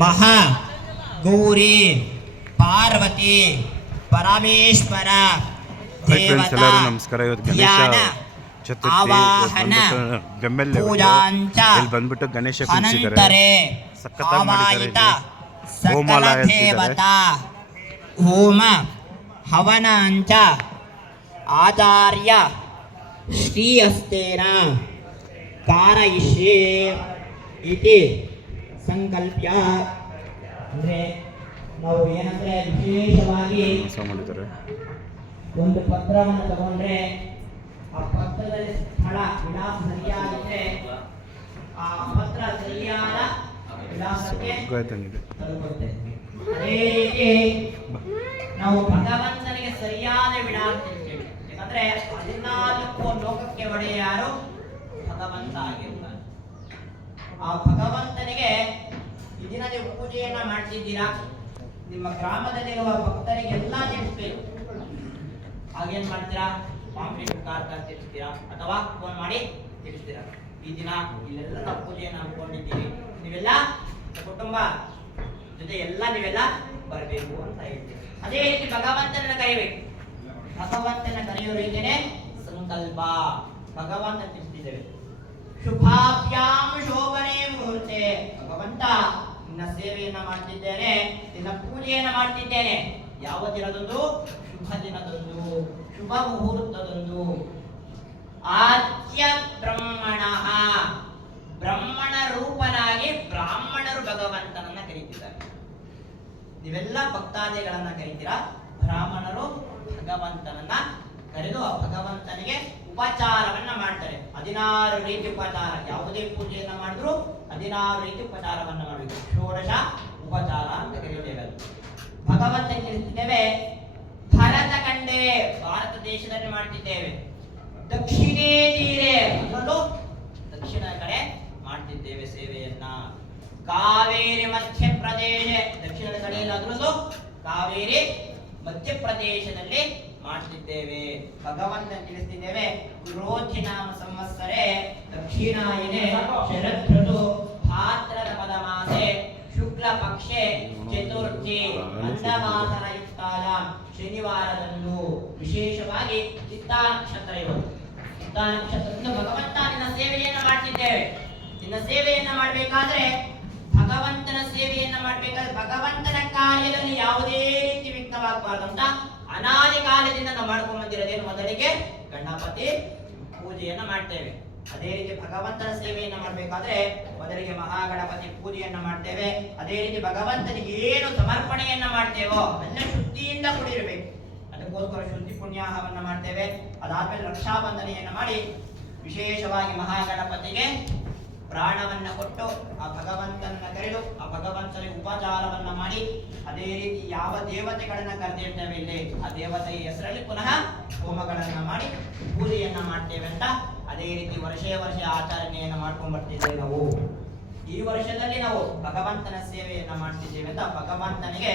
ಮಹಾ ಗೌರಿ ಪಾರ್ವತಿ ಪರಮೇಶ್ವರ ದೇವತಾ ನಮಸ್ಕಾರ. ಇವತ್ತು ಗಣೇಶ ಚತುರ್ಥಿ ಬೆಂಬಲ ಇಲ್ಲಿ ಬಂದ್ಬಿಟ್ಟು ಗಣೇಶ ಕೂರಿಸಿದ್ದಾರೆ. ಸಖತ್ತಾಗಿ ಮಾಡಿದ್ದಾರೆ. ಸಕಲ ದೇವತಾ ಹೋಮ ಹವನ ಅಂಚ ಆಚಾರ್ಯ ಶ್ರೀಹಸ್ತೇನ ಕಾರಯಿಷ್ಯೆ ಇತಿ ಸಂಕಲ್ಪ್ಯ. ಅಂದರೆ ನಾವು ಏನಂದ್ರೆ ವಿಶೇಷವಾಗಿ ಒಂದು ಪತ್ರವನ್ನು ತಗೊಂಡ್ರೆ ಆ ಪತ್ರದಲ್ಲಿ ಸ್ಥಳ ವಿಳಾಸ ಸರಿಯಾಗಿದ್ರೆ ಆ ಪತ್ರ ಸರಿಯಾದ ವಿಳಾಸಕ್ಕೆ ತಲುಪುತ್ತೆ. ಅದೇ ರೀತಿ ನಾವು ಭಗವಂತನಿಗೆ ಸರಿಯಾದ ವಿಳಾಸ ತಿಳಿಸ್ತೇವೆ. ಯಾಕಂದ್ರೆ 14 ಲೋಕಕ್ಕೆ ಒಡೆಯ ಯಾರು? ಭಗವಂತ ಆಗಿರ್ತಾನೆ. ಆ ಭಗವಂತನಿಗೆ ಈ ದಿನ ನೀವು ಪೂಜೆಯನ್ನ ಮಾಡ್ತಿದ್ದೀರಾ, ನಿಮ್ಮ ಗ್ರಾಮದಲ್ಲಿರುವ ಭಕ್ತರಿಗೆಲ್ಲ ತಿಳಿಸ್ಬೇಕು. ಹಾಗೇನ್ ಮಾಡ್ತೀರಾ? ಪಾಂಪ್ಲೆಟ್ ಮುಖಾಂತರ ತಿಳಿಸ್ತೀರಾ ಅಥವಾ ಫೋನ್ ಮಾಡಿ ತಿಳಿಸ್ತೀರಾ. ಈ ದಿನ ಇಲ್ಲೆಲ್ಲ ಪೂಜೆಯನ್ನು ಹಮ್ಮಿಕೊಂಡಿದ್ದೀವಿ, ನೀವೆಲ್ಲ ಕುಟುಂಬ ಜೊತೆ ಎಲ್ಲ ನೀವೆಲ್ಲ ಬರಬೇಕು ಅಂತ ಹೇಳ್ತೀವಿ. ಅದೇ ರೀತಿ ಭಗವಂತನ ಕರೆಯಬೇಕು. ಭಗವಂತನ ಕರೆಯೋ ರೀತಿಯೇ ಸಂಕಲ್ಪ. ಭಗವಂತ ತಿಳಿಸಿದ್ದೇವೆ, ಶುಭಾಭ್ಯಾಂ ಶೋಭನೆ ಮುಹೂರ್ತೆ. ಭಗವಂತ ನಿನ್ನ ಸೇವೆಯನ್ನ ಮಾಡ್ತಿದ್ದೇನೆ, ನಿನ್ನ ಪೂಜೆಯನ್ನ ಮಾಡ್ತಿದ್ದೇನೆ. ಯಾವ ದಿನದಂದು? ಶುಭ ದಿನದಂದು, ಶುಭ ಮುಹೂರ್ತದಂದು. ಆದ್ಯ ಬ್ರಹ್ಮಣಃ, ಬ್ರಹ್ಮಣ ರೂಪನಾಗಿ ಬ್ರಾಹ್ಮಣರು ಭಗವಂತನನ್ನ ಕರೀತಿದ್ದಾರೆ. ನೀವೆಲ್ಲ ಭಕ್ತಾದಿಗಳನ್ನ ಕರೀತೀರಾ, ಬ್ರಾಹ್ಮಣರು ಭಗವಂತನನ್ನ ಕರೆದು ಆ ಭಗವಂತನಿಗೆ ಉಪಚಾರವನ್ನ ಮಾಡ್ತಾರೆ. 16 ರೀತಿ ಉಪಚಾರ. ಯಾವುದೇ ಪೂಜೆಯನ್ನ ಮಾಡಿದ್ರು 16 ರೀತಿ ಉಪಚಾರವನ್ನ ಮಾಡಬೇಕು. ಷೋಡಶ ಉಪಚಾರ ಅಂತ ಕರೀತೇವೆ. ಭಗವಂತನಿಗೆ ಕರೀತಿದ್ದೇವೆ ಭರತ ಖಂಡೇ, ಭಾರತ ದೇಶದಲ್ಲಿ ಮಾಡ್ತಿದ್ದೇವೆ. ದಕ್ಷಿಣೇ ತೀರೆ, ಅದರಲ್ಲೂ ದಕ್ಷಿಣ ಕಡೆ ಮಾಡ್ತಿದ್ದೇವೆ ಸೇವೆಯನ್ನ. ಕಾವೇರಿ ಮಧ್ಯಪ್ರದೇಶ, ದಕ್ಷಿಣದ ಕಡೆಯಲ್ಲಿ ಅದರಲ್ಲೂ ಕಾವೇರಿ ಮಧ್ಯಪ್ರದೇಶದಲ್ಲಿ ಮಾಡ್ತಿದ್ದೇವೆ. ಭಗವಂತ ತಿಳಿಸ್ತಿದ್ದೇವೆ ಕ್ರೋಧಿನಾಮ ಸಂವತ್ಸರೆ ದಕ್ಷಿಣಾಯನೆ ಶರದೃತು ಭಾದ್ರದ ಪದ ಮಾಸೆ ಶುಕ್ಲ ಪಕ್ಷೆ ಚತುರ್ಥಿ ಅಂಡಮಾಸನ ಯುಕ್ತಾಯ ಶನಿವಾರದಂದು. ವಿಶೇಷವಾಗಿ ಚಿತ್ತಾ ನಕ್ಷತ್ರ ಇವತ್ತು. ಚಿತ್ತಾ ನಕ್ಷತ್ರದಿಂದ ಭಗವಂತ ನಿನ್ನ ಸೇವೆಯನ್ನ ಮಾಡ್ತಿದ್ದೇವೆ. ನಿನ್ನ ಸೇವೆಯನ್ನ ಮಾಡಬೇಕಾದ್ರೆ, ಭಗವಂತನ ಸೇವೆಯನ್ನ ಮಾಡಬೇಕಾದ್ರೆ ಭಗವಂತನ ಕಾರ್ಯದಲ್ಲಿ ಯಾವುದೇ ರೀತಿ ವಿಘ್ನವಾಗಬಾರ್ದಂತ ಅನಾದಿ ಕಾಲದಿಂದ ನಾವು ಮಾಡ್ಕೊಂಡು ಬಂದಿರೋದೇನು? ಮೊದಲಿಗೆ ಗಣಪತಿ ಪೂಜೆಯನ್ನ ಮಾಡ್ತೇವೆ. ಅದೇ ರೀತಿ ಭಗವಂತನ ಸೇವೆಯನ್ನ ಮಾಡಬೇಕಾದ್ರೆ ಮೊದಲಿಗೆ ಮಹಾಗಣಪತಿ ಪೂಜೆಯನ್ನ ಮಾಡ್ತೇವೆ. ಅದೇ ರೀತಿ ಭಗವಂತನಿಗೆ ಏನು ಸಮರ್ಪಣೆಯನ್ನ ಮಾಡ್ತೇವೋ ಎಲ್ಲ ಶುದ್ಧಿಯಿಂದ ಕೂಡಿರಬೇಕು. ಅದಕ್ಕೋಸ್ಕರ ಶುದ್ಧಿ ಪುಣ್ಯಾಹವನ್ನ ಮಾಡ್ತೇವೆ. ಅದಾದ್ಮೇಲೆ ರಕ್ಷಾಬಂಧನೆಯನ್ನ ಮಾಡಿ ವಿಶೇಷವಾಗಿ ಮಹಾಗಣಪತಿಗೆ ಪ್ರಾಣವನ್ನ ಕೊಟ್ಟು ಆ ಭಗವಂತನನ್ನ ಕರೆದು ಆ ಭಗವಂತನಿಗೆ ಉಪಚಾರವನ್ನ ಮಾಡಿ, ಅದೇ ರೀತಿ ಯಾವ ದೇವತೆಗಳನ್ನ ಕರೆದಿರ್ತೇವೆ ಇಲ್ಲಿ ಆ ದೇವತೆಯ ಹೆಸರಲ್ಲಿ ಪುನಃ ಹೋಮಗಳನ್ನ ಮಾಡಿ ಪೂಜೆಯನ್ನ ಮಾಡ್ತೇವೆ ಅಂತ. ಅದೇ ರೀತಿ ವರ್ಷ ಆಚರಣೆಯನ್ನ ಮಾಡ್ಕೊಂಡ್ ಬರ್ತಿದ್ದೇವೆ ನಾವು. ಈ ವರ್ಷದಲ್ಲಿ ನಾವು ಭಗವಂತನ ಸೇವೆಯನ್ನ ಮಾಡ್ತಿದ್ದೇವೆ ಅಂತ ಭಗವಂತನಿಗೆ